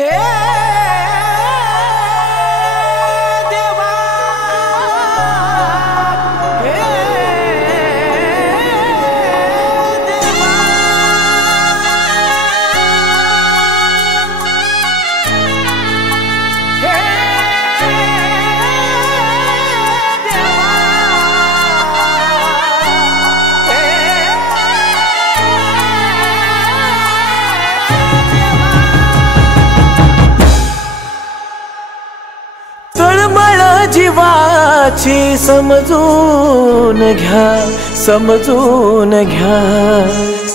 हे देवा हे देवा हे जीवाची समजून घ्या, समजून घ्या,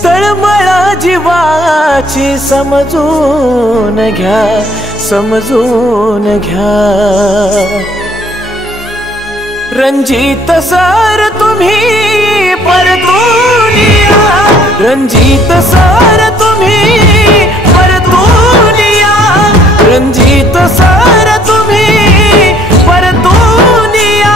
तळमळ जीवाची समजून घ्या, समजून घ्या। रणजित सर तुम्ही परतून या, रणजित सर तुम्ही परतून या, रणजित सर तुम्ही परतून या।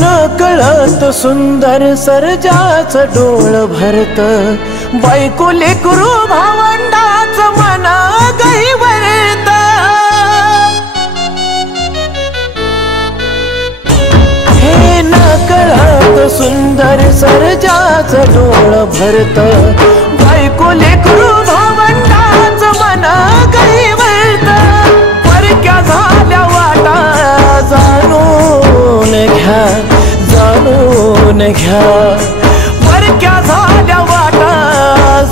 नकळत सुंदर सर्जाच डोळ भरत, बायको लेकरू भावंडाच मन गहिवरत। हे नकळत सुंदर सर्जाच डोळ भरत, बायको लेकरू भावंडाच मन गहिवरत। परक्या झाल्या वाटा जाणून घ्या, जाणून घ्या, परक्या झाल्या वाटा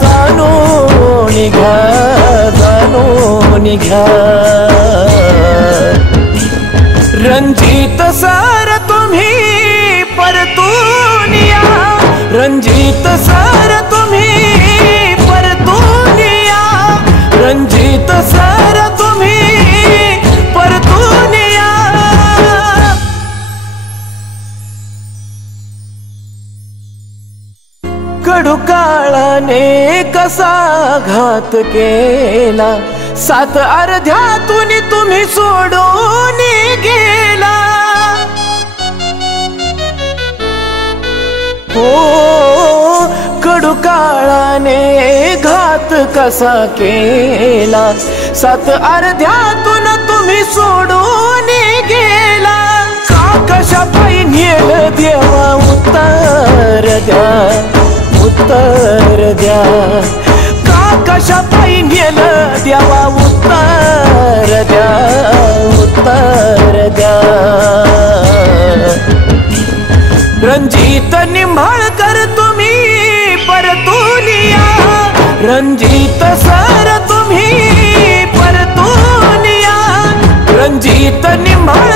जाणून घ्या, जाणून घ्या। रणजित सर तुम्ही परतून या, रणजित सर तुम्ही परतून या, रणजित सर तुम्ही परतून या। कडू काळाने कसा घात केला, सात अर्ध्यातून तुम्ही सोडून गेला। हो कडू काळाने घात कसा केला, सात अर्ध्यातून तुम्ही सोडून गेला। का कशा पायी नेलं देवा उत्तर द्या, उत्तर द्या, का कशा पायी नेलं देवा उत्तर द्या, उत्तर द्या। रणजित निंबाळकर तुम्ही परतून या, रणजित सर तुम्ही परतून या, रणजित निंबाळकर